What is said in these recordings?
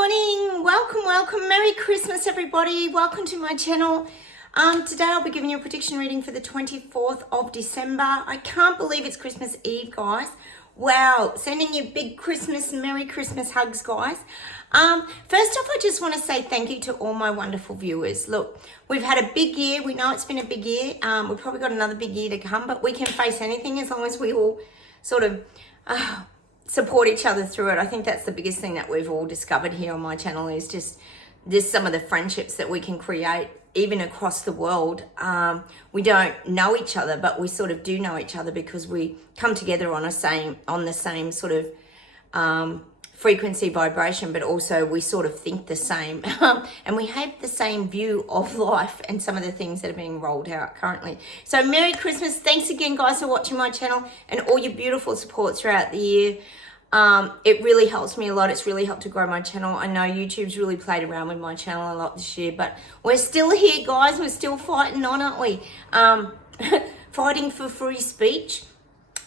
morning. Welcome. Merry Christmas, everybody. Welcome to my channel. Today I'll be giving you a prediction reading for the 24th of December. I can't believe it's Christmas Eve, guys. Wow. Sending you big Christmas, Merry Christmas hugs, guys. First off, I just want to say thank you to all my wonderful viewers. Look, we've had a big year. We know it's been a big year. We've probably got another big year to come, but we can face anything as long as we all sort of support each other through it. I think that's the biggest thing that we've all discovered here on my channel is just some of the friendships that we can create even across the world. We don't know each other, but we sort of do know each other because we come together on the same sort of frequency vibration, but also we sort of think the same and we have the same view of life and some of the things that are being rolled out currently. So Merry Christmas. Thanks again, guys, for watching my channel and all your beautiful support throughout the year. It really helps me a lot. It's really helped to grow my channel. I know YouTube's really played around with my channel a lot this year, but we're still here, guys. We're still fighting on, aren't we? Fighting for free speech.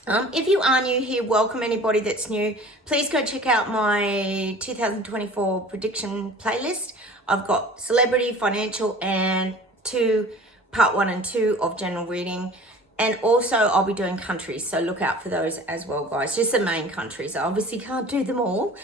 If you are new here, welcome anybody that's new. Please go check out my 2024 prediction playlist. I've got celebrity, financial, and part 1 and 2 of general reading. And also I'll be doing countries, so look out for those as well, guys. Just the main countries. I obviously can't do them all.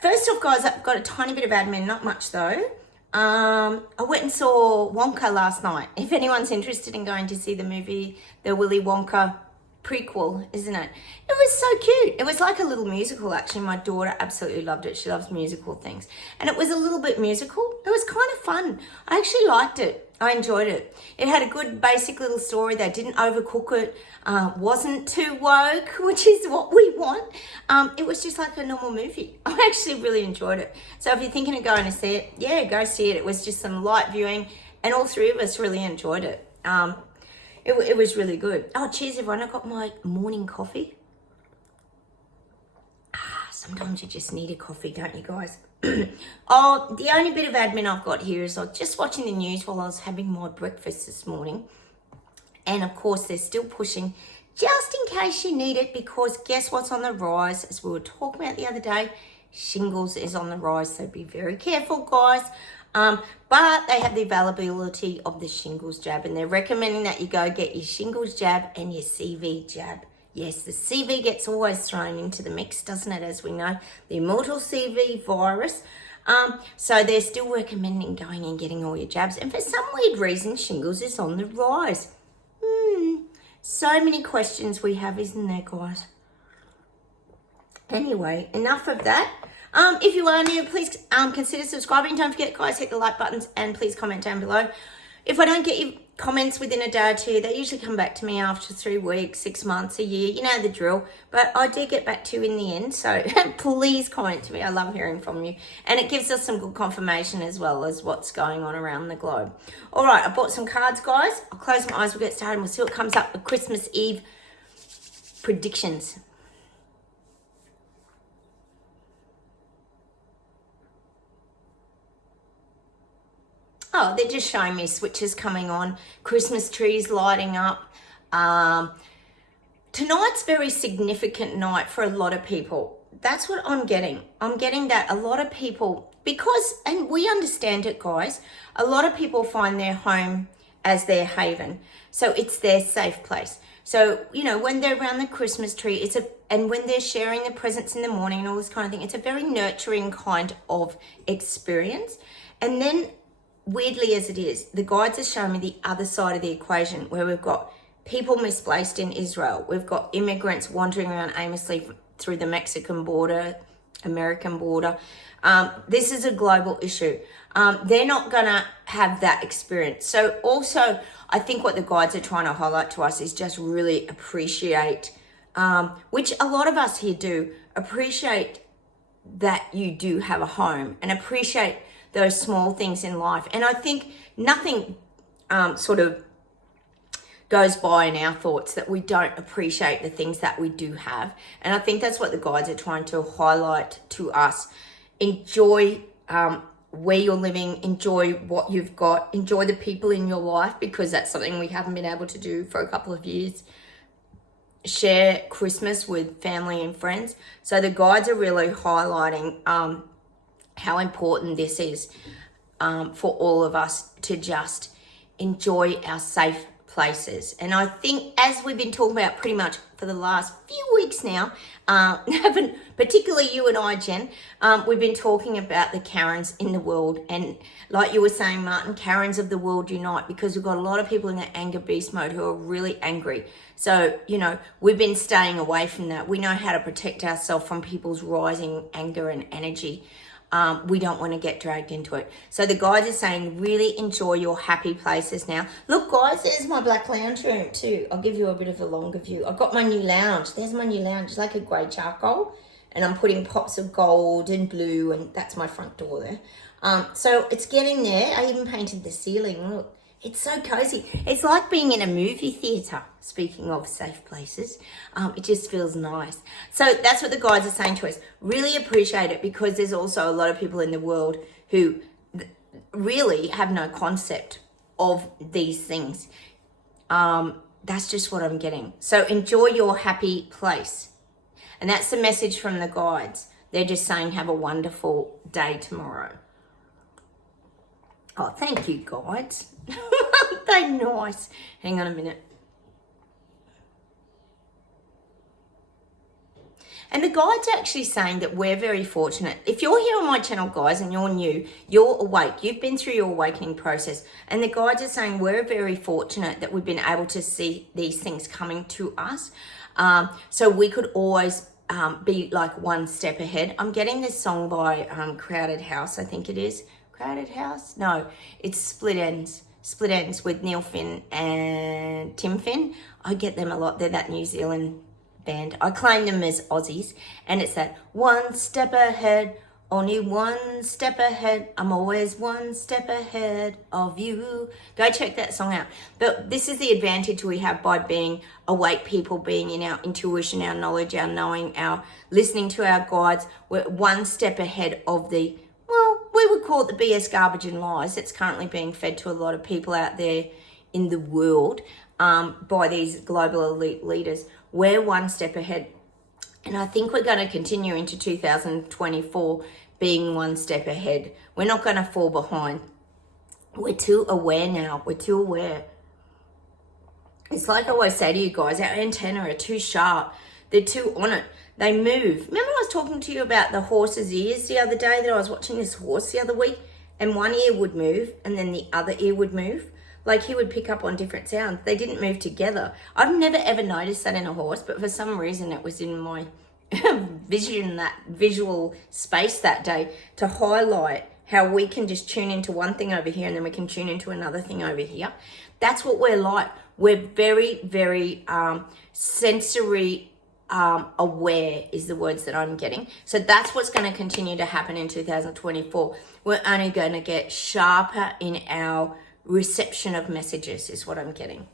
First off, guys, I've got a tiny bit of admin, not much though. I went and saw Wonka last night. If anyone's interested in going to see the movie, the Willy Wonka prequel, isn't it? It was so cute. It was like a little musical, actually. My daughter absolutely loved it. She loves musical things. And it was a little bit musical. It was kind of fun. I actually liked it. I enjoyed it. It had a good basic little story. They didn't overcook it. Wasn't too woke, which is what we want. It was just like a normal movie. I actually really enjoyed it. So if you're thinking of going to see it, yeah, go see it. It was just some light viewing and all three of us really enjoyed it. It was really good. Oh, cheers, everyone. I got my morning coffee. Sometimes you just need a coffee, don't you, guys? Oh, the only bit of admin I've got here is I was just watching the news while I was having my breakfast this morning. And, of course, they're still pushing just in case you need it because guess what's on the rise? As we were talking about the other day, shingles is on the rise. So be very careful, guys. But they have the availability of the shingles jab and they're recommending that you go get your shingles jab and your CV jab. Yes, the CV gets always thrown into the mix, doesn't it, as we know, the immortal CV virus. So they're still recommending going and getting all your jabs. And for some weird reason, shingles is on the rise. So many questions we have, isn't there, guys? Anyway, enough of that. If you are new, please consider subscribing. Don't forget, guys, hit the like buttons and please comment down below. If I don't get your comments within a day or two, they usually come back to me after 3 weeks, 6 months, a year. You know the drill. But I do get back to you in the end. So please comment to me. I love hearing from you. And it gives us some good confirmation as well as what's going on around the globe. All right, I bought some cards, guys. I'll close my eyes. We'll get started and we'll see what comes up with Christmas Eve predictions. Oh, they're just showing me switches coming on, Christmas trees lighting up. Tonight's a very significant night for a lot of people. That's what I'm getting. I'm getting that a lot of people, because, and we understand it, guys, a lot of people find their home as their haven. So it's their safe place. So, you know, when they're around the Christmas tree, and when they're sharing the presents in the morning and all this kind of thing, it's a very nurturing kind of experience. And then, weirdly as it is, the guides are showing me the other side of the equation where we've got people misplaced in Israel. We've got immigrants wandering around aimlessly through the Mexican border, American border. This is a global issue. They're not going to have that experience. So also, I think what the guides are trying to highlight to us is just really appreciate, which a lot of us here do, appreciate that you do have a home and appreciate those small things in life. And I think nothing sort of goes by in our thoughts that we don't appreciate the things that we do have. And I think that's what the guides are trying to highlight to us. Enjoy where you're living, enjoy what you've got, enjoy the people in your life, because that's something we haven't been able to do for a couple of years. Share Christmas with family and friends. So the guides are really highlighting how important this is for all of us to just enjoy our safe places. And I think, as we've been talking about pretty much for the last few weeks now, haven't particularly you and I, Jen, we've been talking about the Karens in the world. And like you were saying, Martin, Karens of the world unite, because we've got a lot of people in the anger beast mode who are really angry. So, you know, we've been staying away from that. We know how to protect ourselves from people's rising anger and energy. We don't want to get dragged into it. So the guides are saying, really enjoy your happy places now. Look, guys, there's my black lounge room too. I'll give you a bit of a longer view. I've got my new lounge. There's my new lounge. It's like a grey charcoal. And I'm putting pops of gold and blue, and that's my front door there. So it's getting there. I even painted the ceiling. Look, it's so cozy. It's like being in a movie theatre. Speaking of safe places, it just feels nice. So that's what the guides are saying to us. Really appreciate it, because there's also a lot of people in the world who really have no concept of these things. That's just what I'm getting. So enjoy your happy place. And that's the message from the guides. They're just saying have a wonderful day tomorrow. Oh, thank you, guides. They're nice. Hang on a minute. And the guide's actually saying that we're very fortunate. If you're here on my channel, guys, and you're new, you're awake, you've been through your awakening process. And the guides are saying we're very fortunate that we've been able to see these things coming to us. So we could always be like one step ahead. I'm getting this song by Crowded House, I think it is. Crowded House? No, it's Split Ends. Split Ends with Neil Finn and Tim Finn. I get them a lot. They're that New Zealand band. I claim them as Aussies, and it's that one step ahead, only one step ahead. I'm always one step ahead of you. Go check that song out. But this is the advantage we have by being awake people, being in our intuition, our knowledge, our knowing, our listening to our guides. We're one step ahead of the, well, we would call it the BS garbage and lies that's currently being fed to a lot of people out there in the world by these global elite leaders. We're one step ahead. And I think we're going to continue into 2024 being one step ahead. We're not going to fall behind. We're too aware now. We're too aware. It's like I always say to you guys, our antennae are too sharp. They're too on it. They move. Remember I was talking to you about the horse's ears the other day, that I was watching this horse the other week, and one ear would move and then the other ear would move? Like he would pick up on different sounds. They didn't move together. I've never ever noticed that in a horse, but for some reason it was in my vision, that visual space that day, to highlight how we can just tune into one thing over here and then we can tune into another thing over here. That's what we're like. We're very, very sensory aware is the words that I'm getting. So that's what's going to continue to happen in 2024. We're only going to get sharper in our reception of messages is what I'm getting.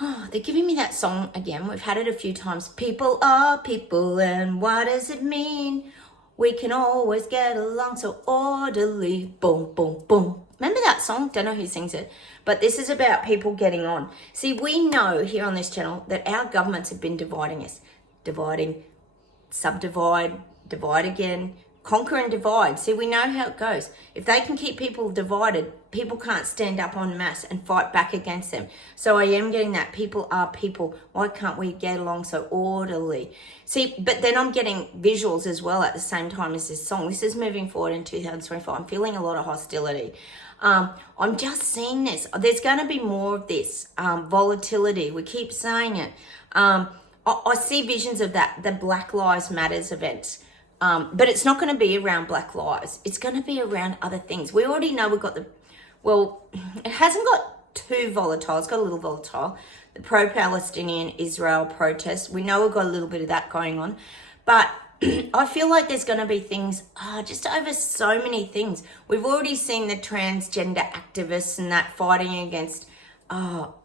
Oh, they're giving me that song again. We've had it a few times. People are people, and what does it mean? We can always get along so orderly. Boom, boom, boom. Remember that song? Don't know who sings it. But this is about people getting on. See, we know here on this channel that our governments have been dividing us. Dividing, subdivide, divide again, conquer and divide. See, we know how it goes. If they can keep people divided, people can't stand up en masse and fight back against them. So I am getting that. People are people. Why can't we get along so orderly? See, but then I'm getting visuals as well at the same time as this song. This is moving forward in 2024. I'm feeling a lot of hostility. I'm just seeing this. There's going to be more of this volatility. We keep saying it. I see visions of that, the Black Lives Matters events. But it's not going to be around Black Lives. It's going to be around other things. We already know we've got it hasn't got too volatile. It's got a little volatile. The pro-Palestinian Israel protests. We know we've got a little bit of that going on. But I feel like there's going to be things, just over so many things. We've already seen the transgender activists and that fighting against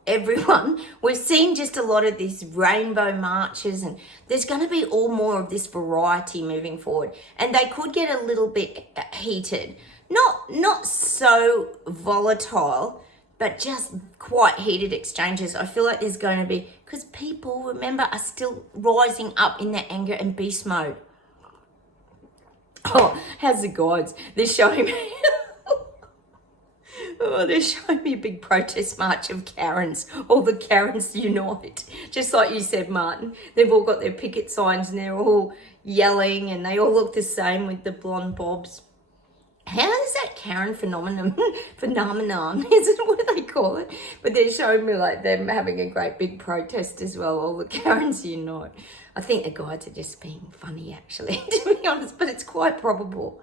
everyone. We've seen just a lot of these rainbow marches, and there's going to be all more of this variety moving forward. And they could get a little bit heated. Not so volatile, but just quite heated exchanges. I feel like there's going to be, because people, remember, are still rising up in their anger and beast mode. Oh, how's the guides? They're showing me, oh, they're showing me a big protest march of Karens. All the Karens unite. Just like you said, Martin. They've all got their picket signs and they're all yelling and they all look the same with the blonde bobs. How is that Karen phenomenon, isn't what do they call it? But they're showing me like them having a great big protest as well, all the Karens unite. I think the guides are just being funny actually, to be honest, but it's quite probable.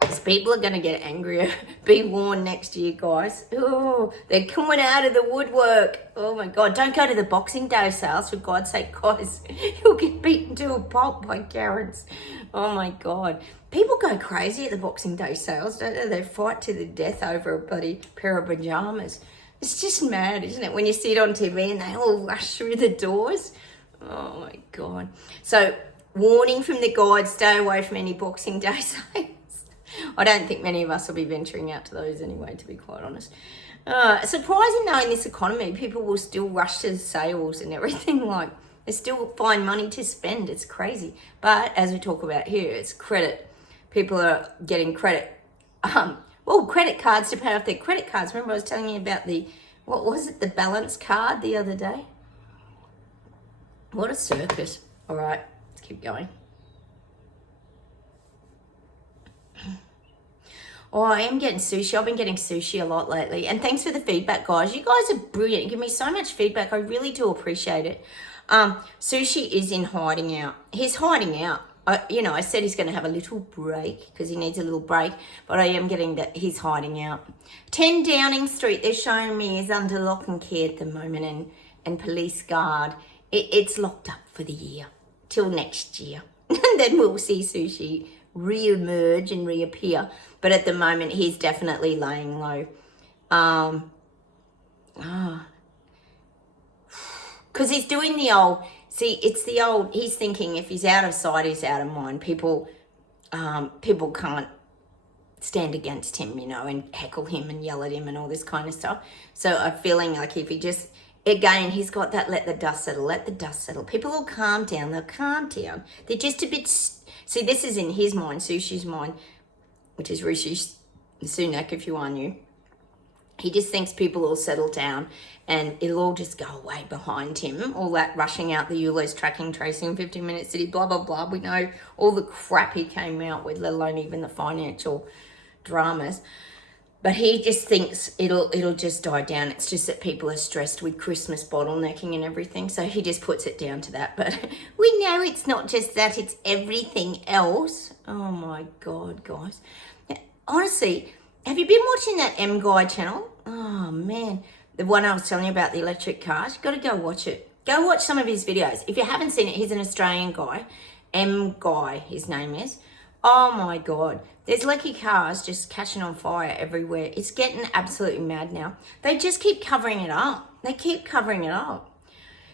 Because people are going to get angrier. Be warned next year, guys. Oh, they're coming out of the woodwork. Oh my God, don't go to the Boxing Day sales, for God's sake, guys. You'll get beaten to a pulp by Karens. Oh my God. People go crazy at the Boxing Day sales, don't they? They fight to the death over a bloody pair of pajamas. It's just mad, isn't it? When you see it on TV and they all rush through the doors. Oh my God. So, warning from the guides, stay away from any Boxing Day sales. I don't think many of us will be venturing out to those anyway, to be quite honest. Surprising though, in this economy, people will still rush to the sales and everything. Like, they still find money to spend. It's crazy. But as we talk about here, it's credit. People are getting credit. Credit cards to pay off their credit cards. Remember I was telling you about the balance card the other day? What a circus. All right, let's keep going. Oh, I am getting sushi. I've been getting sushi a lot lately. And thanks for the feedback, guys. You guys are brilliant. You give me so much feedback. I really do appreciate it. Sushi is in hiding out. He's hiding out. I said he's going to have a little break because he needs a little break. But I am getting that he's hiding out. 10 Downing Street, they're showing me, is under lock and key at the moment and police guard. It's locked up for the year. Till next year. And then we'll see sushi re-emerge and reappear. But at the moment, he's definitely laying low. Because he's doing the old, he's thinking if he's out of sight, he's out of mind. People can't stand against him, and heckle him and yell at him and all this kind of stuff. So I'm feeling like if he just, again, he's got that let the dust settle. People will calm down. They'll calm down. They're just a bit, see, this is in his mind, Sushi's mind, which is Rishi Sunak, if you are new. He just thinks people will settle down and it'll all just go away behind him. All that rushing out the Euler's tracking, tracing, 15-minute city, blah, blah, blah. We know all the crap he came out with, let alone even the financial dramas. But he just thinks it'll just die down. It's just that people are stressed with Christmas bottlenecking and everything. So he just puts it down to that. But we know it's not just that, it's everything else. Oh my God, guys. Honestly, have you been watching that M Guy channel? Oh man, the one I was telling you about, the electric cars. You've got to go watch it. Go watch some of his videos. If you haven't seen it, he's an Australian guy. M Guy, his name is. Oh my God. There's leaky cars just catching on fire everywhere. It's getting absolutely mad now. They just keep covering it up. They keep covering it up.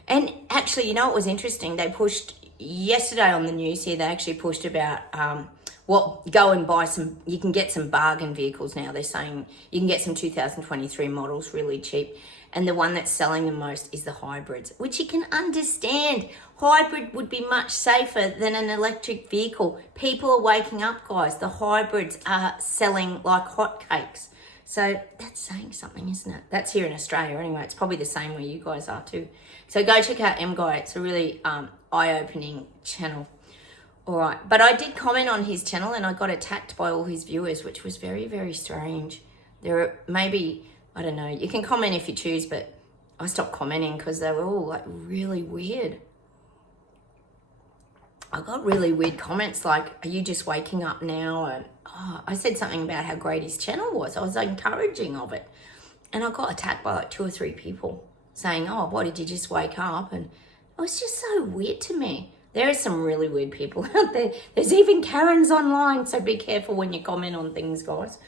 And actually, what was interesting? They pushed, yesterday on the news here, they actually pushed about, go and buy some, you can get some bargain vehicles now. They're saying you can get some 2023 models really cheap. And the one that's selling the most is the hybrids, which you can understand. Hybrid would be much safer than an electric vehicle. People are waking up, guys. The hybrids are selling like hotcakes. So that's saying something, isn't it? That's here in Australia anyway. It's probably the same where you guys are too. So go check out M Guy. It's a really eye-opening channel. All right. But I did comment on his channel and I got attacked by all his viewers, which was very, very strange. There are maybe, I don't know, you can comment if you choose, but I stopped commenting because they were all like really weird. I got really weird comments like, are you just waking up now? And I said something about how great his channel was. I was encouraging of it. And I got attacked by like 2 or 3 people saying, oh, what, did you just wake up? And it was just so weird to me. There are some really weird people out there. There's even Karens online, so be careful when you comment on things, guys.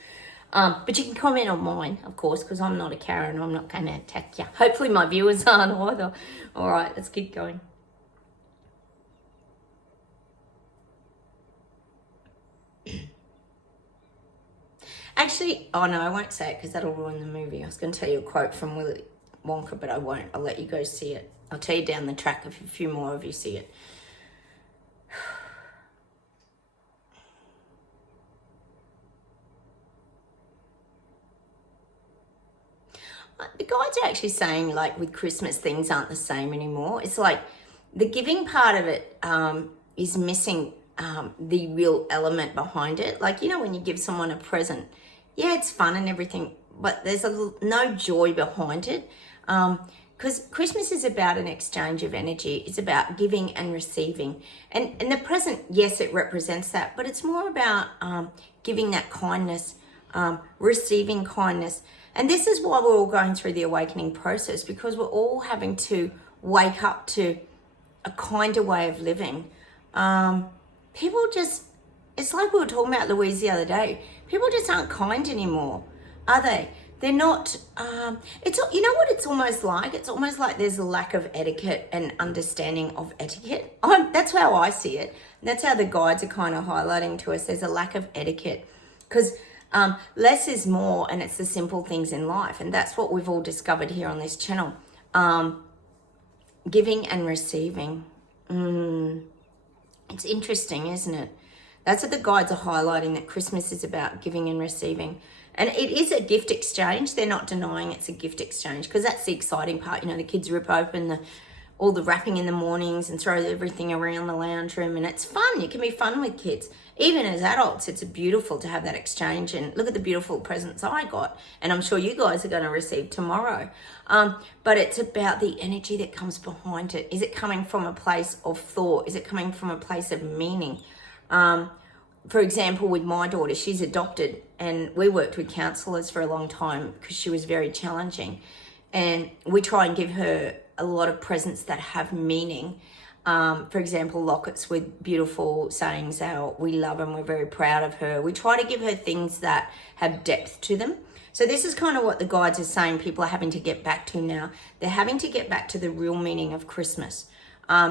But you can comment on mine, of course, because I'm not a Karen. I'm not going to attack you. Hopefully my viewers aren't either. All right, let's keep going. Actually, oh no, I won't say it because that'll ruin the movie. I was going to tell you a quote from Willy Wonka, but I won't. I'll let you go see it. I'll tell you down the track if a few more of you see it. The guides are actually saying, like, with Christmas, things aren't the same anymore. It's like the giving part of it is missing the real element behind it. Like, you know, when you give someone a present, yeah, it's fun and everything, but there's no joy behind it. Because Christmas is about an exchange of energy. It's about giving and receiving. And the present, yes, it represents that, but it's more about giving that kindness, receiving kindness. And this is why we're all going through the awakening process, because we're all having to wake up to a kinder way of living. People just, it's like we were talking about Louise the other day. People just aren't kind anymore, are they? They're not, it's, you know what it's almost like? It's almost like there's a lack of etiquette and understanding of etiquette. That's how I see it. That's how the guides are kind of highlighting to us. There's a lack of etiquette because less is more, and it's the simple things in life. And that's what we've all discovered here on this channel. Giving and receiving. It's interesting, isn't it? That's what the guides are highlighting, that Christmas is about giving and receiving. And it is a gift exchange. They're not denying it's a gift exchange, because that's the exciting part. You know, the kids rip open all the wrapping in the mornings and throw everything around the lounge room, and it's fun. It can be fun with kids. Even as adults, it's beautiful to have that exchange. And look at the beautiful presents I got, and I'm sure you guys are going to receive tomorrow. But it's about the energy that comes behind it. Is it coming from a place of thought? Is it coming from a place of meaning? For example, with my daughter, she's adopted, and we worked with counsellors for a long time because she was very challenging. And we try and give her a lot of presents that have meaning. For example, lockets with beautiful sayings out. We love them. We're very proud of her. We try to give her things that have depth to them. So this is kind of what the guides are saying people are having to get back to now. They're having to get back to the real meaning of Christmas.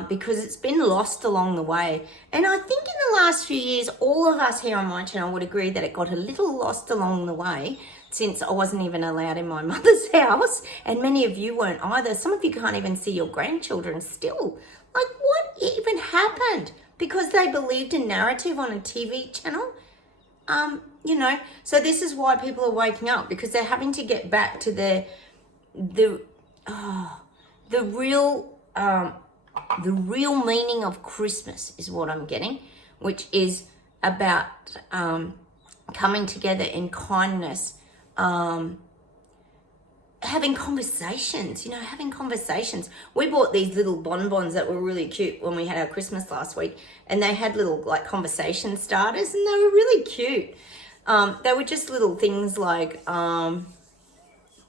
Because it's been lost along the way. And I think in the last few years, all of us here on my channel would agree that it got a little lost along the way, since I wasn't even allowed in my mother's house, and many of you weren't either. Some of you can't even see your grandchildren still. Like, what even happened? Because they believed in narrative on a TV channel? You know, so this is why people are waking up, because they're having to get back to the real meaning of Christmas is what I'm getting, which is about coming together in kindness, having conversations, having conversations. We bought these little bonbons that were really cute when we had our Christmas last week, and they had little like conversation starters, and they were really cute. They were just little things like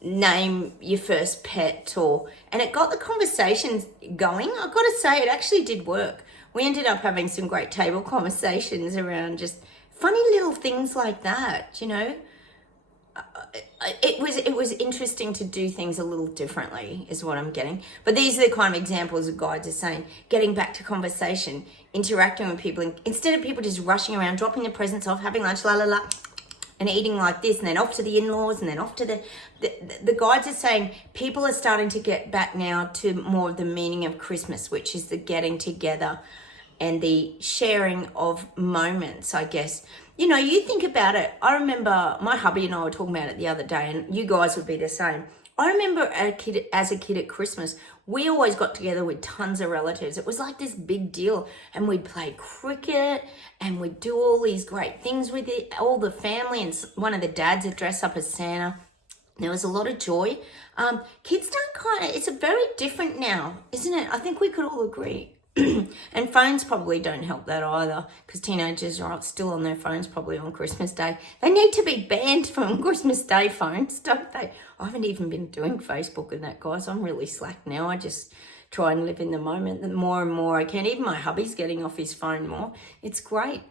name your first pet, and it got the conversations going. I've got to say, it actually did work. We ended up having some great table conversations around just funny little things like that. It was interesting to do things a little differently, is what I'm getting. But these are the kind of examples of guides are saying, getting back to conversation, interacting with people, instead of people just rushing around, dropping the presents off, having lunch, and eating like this, and then off to the in-laws, and then off to the guides are saying people are starting to get back now to more of the meaning of Christmas, which is the getting together and the sharing of moments, I guess. You think about it. I remember my hubby and I were talking about it the other day, and you guys would be the same. I remember as a kid at Christmas, we always got together with tons of relatives. It was like this big deal, and we'd play cricket, and we'd do all these great things with it, all the family, and one of the dads would dress up as Santa. There was a lot of joy. Kids it's very different now, isn't it? I think we could all agree. And phones probably don't help that either, because teenagers are still on their phones probably on Christmas Day. They need to be banned from Christmas Day phones, don't they? I haven't even been doing Facebook and that, guys. I'm really slack now. I just try and live in the moment. The more and more I can. Even my hubby's getting off his phone more. It's great.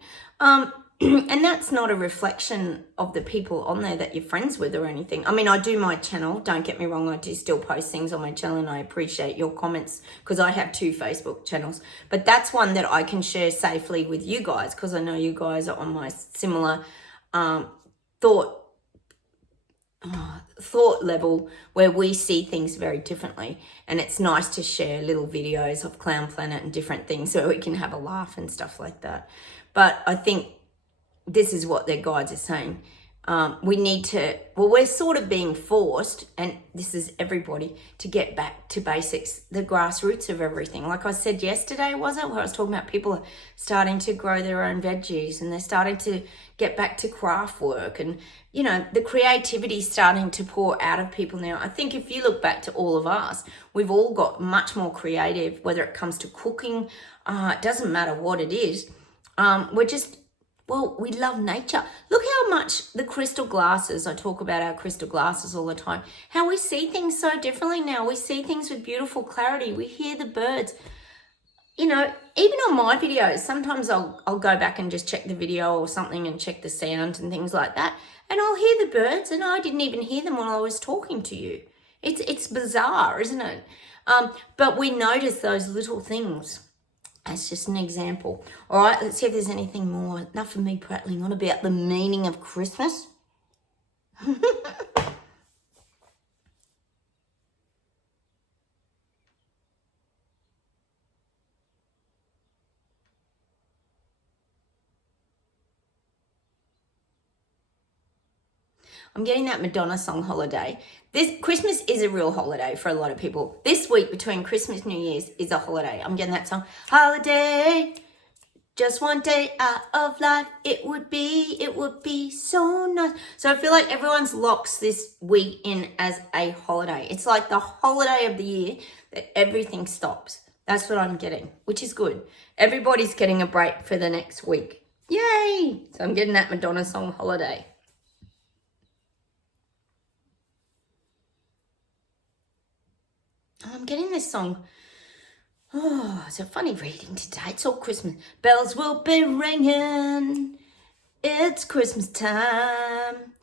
And that's not a reflection of the people on there that you're friends with or anything. I mean, I do my channel. Don't get me wrong. I do still post things on my channel, and I appreciate your comments because I have 2 Facebook channels. But that's one that I can share safely with you guys, because I know you guys are on my similar thought thought level where we see things very differently, and it's nice to share little videos of Clown Planet and different things so we can have a laugh and stuff like that. But I think this is what their guides are saying. We need to, well, we're sort of being forced, and this is everybody, to get back to basics, the grassroots of everything. Like I said yesterday, was it, where I was talking about people starting to grow their own veggies, and they're starting to get back to craft work, and, you know, the creativity starting to pour out of people now. I think if you look back to all of us, we've all got much more creative, whether it comes to cooking, it doesn't matter what it is. We're just, well, we love nature. Look how much the crystal glasses, I talk about our crystal glasses all the time, how we see things so differently now. We see things with beautiful clarity. We hear the birds. You know, even on my videos, sometimes I'll go back and just check the video or something and check the sound and things like that. And I'll hear the birds, and I didn't even hear them when I was talking to you. It's bizarre, isn't it? But we notice those little things. That's just an example. All right, let's see if there's anything more. Enough of me prattling on about the meaning of Christmas. I'm getting that Madonna song, Holiday. This Christmas is a real holiday for a lot of people. This week between Christmas and New Year's is a holiday. I'm getting that song. Holiday, just one day out of life. It would be so nice. So I feel like everyone's locks this week in as a holiday. It's like the holiday of the year that everything stops. That's what I'm getting, which is good. Everybody's getting a break for the next week. Yay! So I'm getting that Madonna song, Holiday. I'm getting this song. Oh, it's a funny reading today. It's all Christmas. Bells will be ringing. It's Christmas time.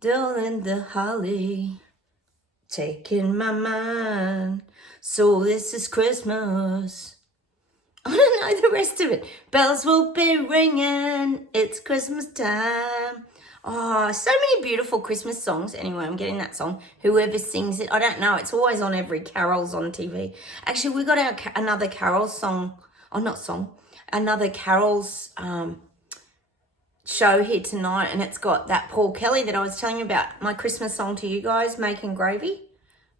Doling the holly. Taking my mind. So this is Christmas. I don't know the rest of it. Bells will be ringing. It's Christmas time. Oh, so many beautiful Christmas songs. Anyway, I'm getting that song. Whoever sings it, I don't know. It's always on every carols on TV. Actually, we got our another carols song. Oh, not song. Another carols show here tonight, and it's got that Paul Kelly that I was telling you about. My Christmas song to you guys, Making Gravy.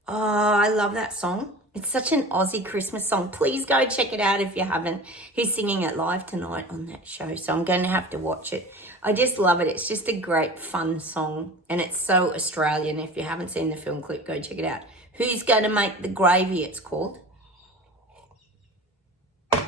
Oh, I love that song. It's such an Aussie Christmas song. Please go check it out if you haven't. He's singing it live tonight on that show, so I'm going to have to watch it. I just love it. It's just a great, fun song, and it's so Australian. If you haven't seen the film clip, go check it out. Who's going to make the gravy, it's called. Okay.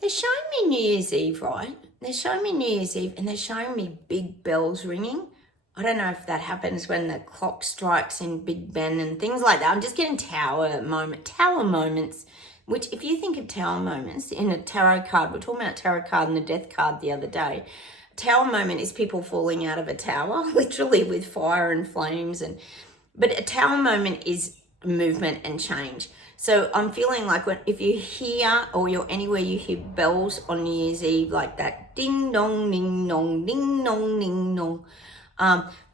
They're showing me New Year's Eve, right? They're showing me New Year's Eve, and they're showing me big bells ringing. I don't know if that happens when the clock strikes in Big Ben and things like that. I'm just getting tower moments, which if you think of tower moments in a tarot card, we're talking about tarot card and the death card the other day. Tower moment is people falling out of a tower, literally with fire and flames. But a tower moment is movement and change. So I'm feeling like if you hear, or you're anywhere you hear bells on New Year's Eve, like that ding dong, ding dong, ding dong, ding dong.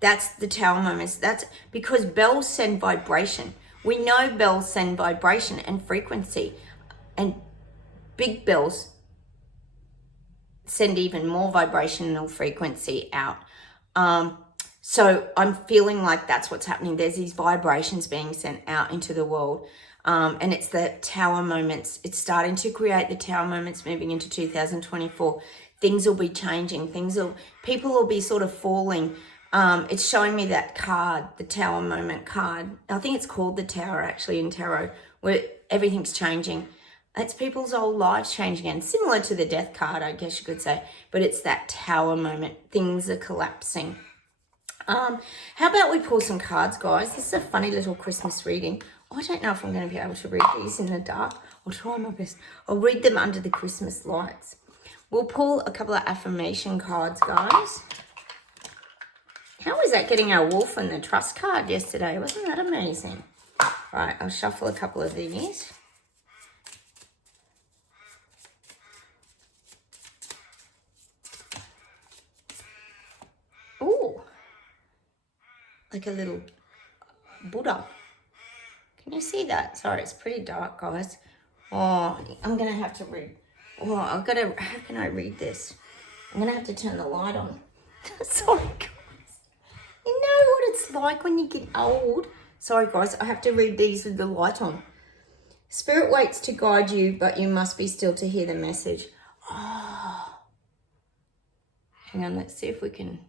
That's the tower moments. That's because bells send vibration. We know bells send vibration and frequency, and big bells send even more vibrational frequency out. So I'm feeling like that's what's happening. There's these vibrations being sent out into the world. And it's the tower moments. It's starting to create the tower moments moving into 2024. Things will be changing. People will be sort of falling. It's showing me that card, the tower moment card. I think it's called the tower actually in tarot, where everything's changing. It's people's whole lives changing, and similar to the death card, I guess you could say, but it's that tower moment. Things are collapsing. How about we pull some cards, guys? This is a funny little Christmas reading. I don't know if I'm going to be able to read these in the dark. I'll try my best. I'll read them under the Christmas lights. We'll pull a couple of affirmation cards, guys. How was that getting our wolf and the trust card yesterday? Wasn't that amazing? Right, I'll shuffle a couple of these. Ooh, like a little Buddha. Can you see that? Sorry, it's pretty dark, guys. Oh, I'm going to have to read. Oh, how can I read this? I'm going to have to turn the light on. Sorry, guys. You know what it's like when you get old. Sorry, guys, I have to read these with the light on. Spirit waits to guide you, but you must be still to hear the message. Oh. Hang on, let's see if we can.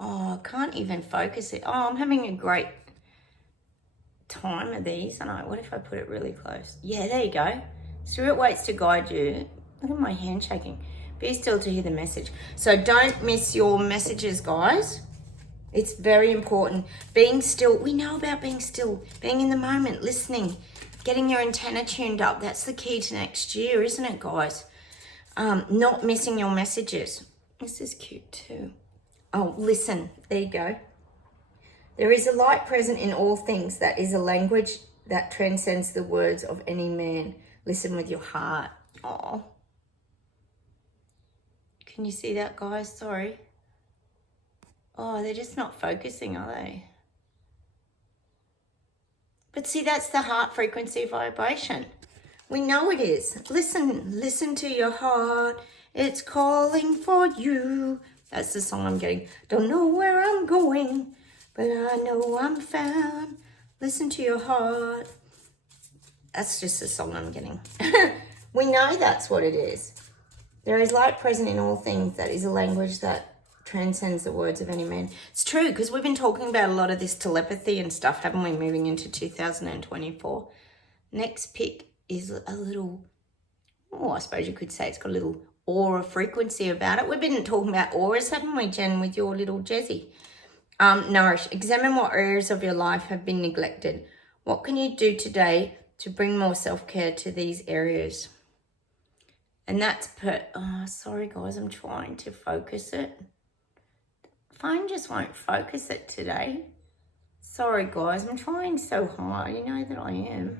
Oh, I can't even focus it. Oh, I'm having a great time of these. I know. What if I put it really close? Yeah, there you go. Spirit waits to guide you. Look at my hand shaking. Be still to hear the message. So don't miss your messages, guys. It's very important. Being still. We know about being still. Being in the moment. Listening. Getting your antenna tuned up. That's the key to next year, isn't it, guys? Not missing your messages. This is cute too. Oh, listen. There you go. There is a light present in all things that is a language that transcends the words of any man. Listen with your heart. Oh. Can you see that, guys? Sorry. Oh, they're just not focusing, are they? But see, that's the heart frequency vibration. We know it is. Listen to your heart. It's calling for you. That's the song I'm getting. Don't know where I'm going, but I know I'm found. Listen to your heart. That's just the song I'm getting. We know that's what it is. There is light present in all things. That is a language that transcends the words of any man. It's true, because we've been talking about a lot of this telepathy and stuff, haven't we, moving into 2024. Next pick is a little, oh, I suppose you could say it's got a little aura frequency about it. We've been talking about auras, haven't we, Jen, with your little Jezzy? Nourish. Examine what areas of your life have been neglected. What can you do today to bring more self-care to these areas? And that's oh, sorry, guys, I'm trying to focus it. The phone just won't focus it today. Sorry, guys, I'm trying so hard. You know that I am.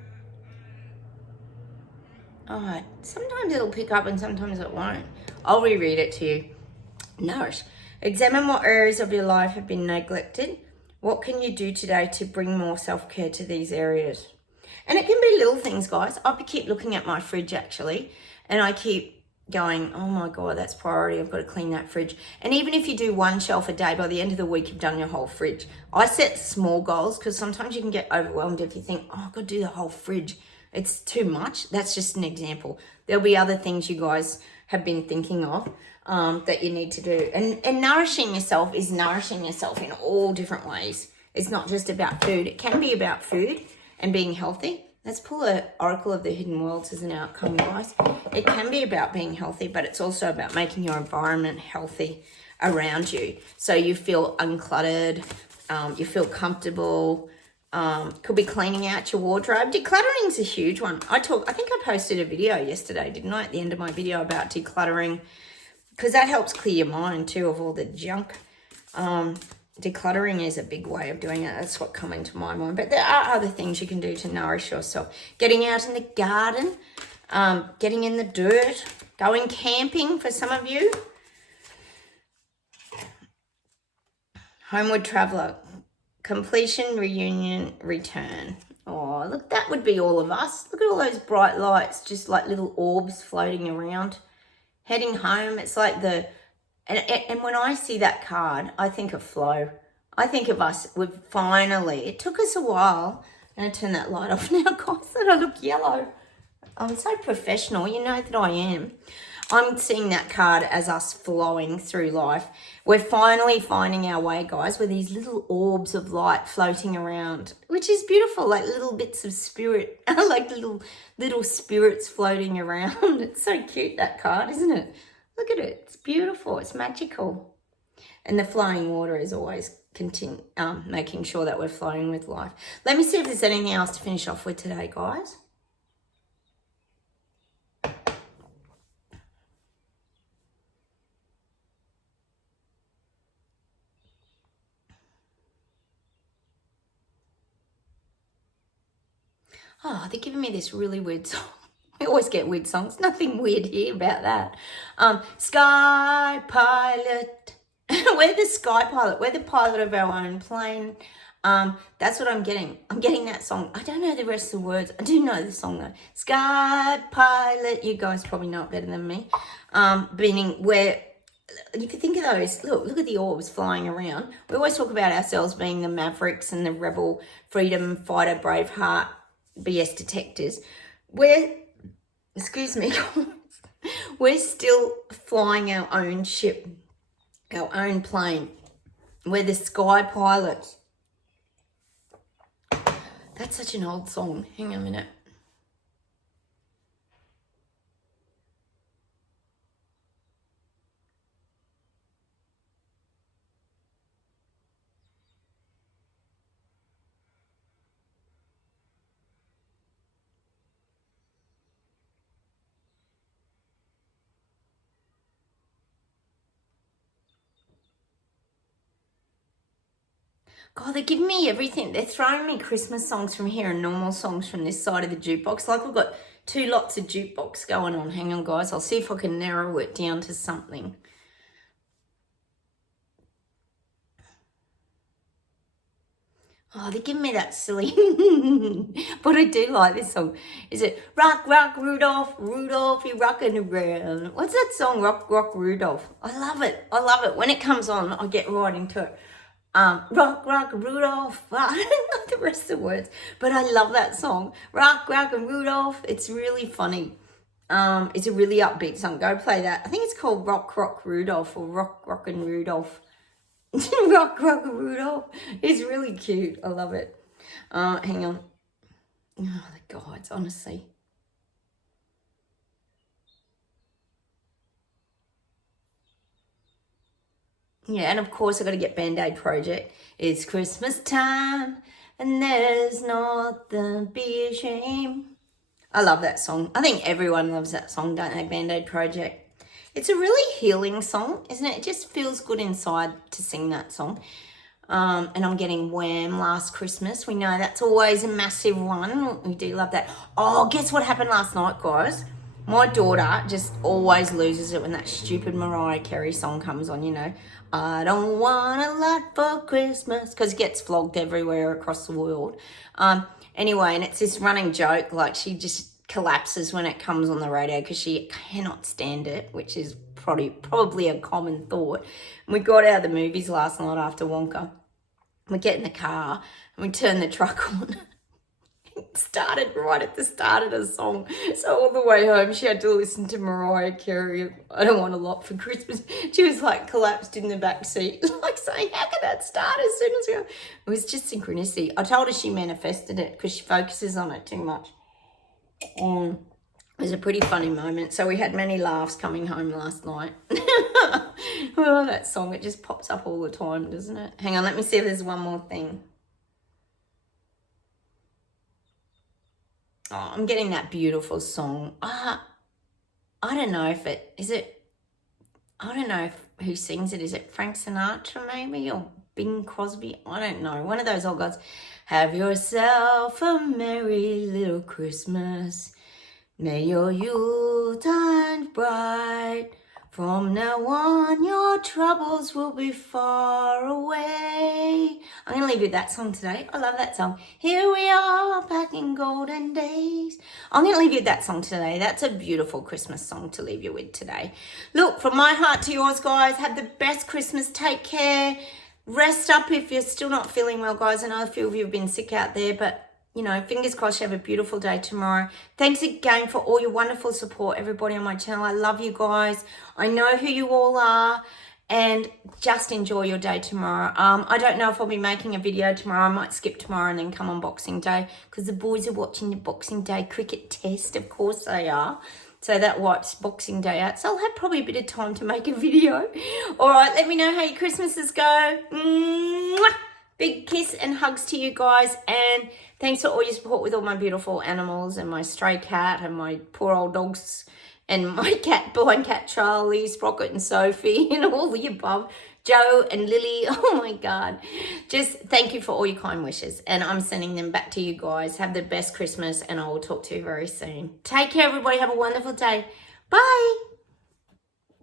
All right, sometimes it'll pick up and sometimes it won't. I'll reread it to you. Nourish. Examine what areas of your life have been neglected. What can you do today to bring more self-care to these areas? And it can be little things, guys. I keep looking at my fridge, actually, and I keep going, oh my God, that's priority. I've got to clean that fridge. And even if you do one shelf a day, by the end of the week, you've done your whole fridge. I set small goals because sometimes you can get overwhelmed if you think, oh, I've got to do the whole fridge. It's too much. That's just an example. There'll be other things you guys have been thinking of that you need to do. And nourishing yourself is nourishing yourself in all different ways. It's not just about food. It can be about food and being healthy. Let's pull an Oracle of the Hidden Worlds as an outcome, guys. It can be about being healthy, but it's also about making your environment healthy around you. So you feel uncluttered, you feel comfortable. Could be cleaning out your wardrobe. Decluttering is a huge one. I think I posted a video yesterday, didn't I, at the end of my video about decluttering, because that helps clear your mind too of all the junk. Decluttering is a big way of doing it. That's what come into my mind. But there are other things you can do to nourish yourself. Getting out in the garden, getting in the dirt, going camping for some of you. Homeward traveller. Completion, reunion, return. Oh, look, that would be all of us. Look at all those bright lights, just like little orbs floating around. Heading home, it's like and when I see that card, I think of flow. I think of us. It took us a while. I'm going to turn that light off now, guys, that I look yellow. I'm so professional. You know that I am. I'm seeing that card as us flowing through life. We're finally finding our way, guys, with these little orbs of light floating around, which is beautiful, like little bits of spirit, like little spirits floating around. It's so cute, that card, isn't it? Look at it. It's beautiful. It's magical. And the flowing water is always making sure that we're flowing with life. Let me see if there's anything else to finish off with today, guys. Oh, they're giving me this really weird song. We always get weird songs. Nothing weird here about that. Sky Pilot. We're the Sky Pilot. We're the pilot of our own plane. That's what I'm getting. I'm getting that song. I don't know the rest of the words. I do know the song though. Sky Pilot. You guys probably know it better than me. Meaning where you could think of those. Look at the orbs flying around. We always talk about ourselves being the mavericks and the rebel, freedom fighter, braveheart, BS detectors. Excuse me, we're still flying our own ship, our own plane. We're the Sky Pilots. That's such an old song. Hang on a minute. God, they're giving me everything. They're throwing me Christmas songs from here and normal songs from this side of the jukebox. Like we've got two lots of jukebox going on. Hang on, guys. I'll see if I can narrow it down to something. Oh, they're giving me that silly. But I do like this song. Is it Rock, Rock, Rudolph, Rudolph, you're rocking around. What's that song, Rock, Rock, Rudolph? I love it. I love it. When it comes on, I get right into it. Rock, rock, Rudolph. I don't know the rest of the words, but I love that song. Rock, rock, and Rudolph. It's really funny. It's a really upbeat song. Go play that. I think it's called Rock, Rock, Rudolph or Rock, Rock, and Rudolph. Rock, rock, Rudolph. It's really cute. I love it. Hang on. Oh, the gods, honestly. Yeah, and of course I got to get Band-Aid Project. It's Christmas time and there's nothing to be ashamed. I love that song. I think everyone loves that song, don't they? Band-Aid Project. It's a really healing song, isn't it? It just feels good inside to sing that song. And I'm getting Wham! Last Christmas. We know that's always a massive one. We do love that. Oh, guess what happened last night, guys? My daughter just always loses it when that stupid Mariah Carey song comes on, you know. I don't want a lot for Christmas, because it gets flogged everywhere across the world. Anyway, and it's this running joke, like she just collapses when it comes on the radio because she cannot stand it, which is probably a common thought. And we got out of the movies last night after Wonka. We get in the car and we turn the truck on. It started right at the start of the song. So all the way home, she had to listen to Mariah Carey, I Don't Want a Lot for Christmas. She was like collapsed in the back seat, like saying, how could that start as soon as we go? It was just synchronicity. I told her she manifested it because she focuses on it too much. It was a pretty funny moment. So we had many laughs coming home last night. Oh, that song, it just pops up all the time, doesn't it? Hang on, let me see if there's one more thing. Oh, I'm getting that beautiful song. I don't know if I don't know who sings it. Is it Frank Sinatra maybe or Bing Crosby? I don't know. One of those old guys. Have yourself a merry little Christmas. May your Yuletide bright. From now on, your troubles will be far away. I'm going to leave you with that song today. I love that song. Here we are, back in golden days. I'm going to leave you with that song today. That's a beautiful Christmas song to leave you with today. Look, from my heart to yours, guys, have the best Christmas. Take care. Rest up if you're still not feeling well, guys. I know a few of you have been sick out there, but you know, fingers crossed you have a beautiful day tomorrow. Thanks again for all your wonderful support, everybody on my channel. I love you guys. I know who you all are, and just enjoy your day tomorrow. I don't know if I'll be making a video tomorrow. I might skip tomorrow and then come on Boxing Day because the boys are watching the Boxing Day cricket test. Of course they are. So that wipes Boxing Day out. So I'll have probably a bit of time to make a video. All right, let me know how your Christmases go. Mwah! Big kiss and hugs to you guys, and thanks for all your support with all my beautiful animals and my stray cat and my poor old dogs and my blind cat Charlie, Sprocket and Sophie and all the above. Joe and Lily, oh my God. Just thank you for all your kind wishes. And I'm sending them back to you guys. Have the best Christmas and I will talk to you very soon. Take care, everybody. Have a wonderful day. Bye.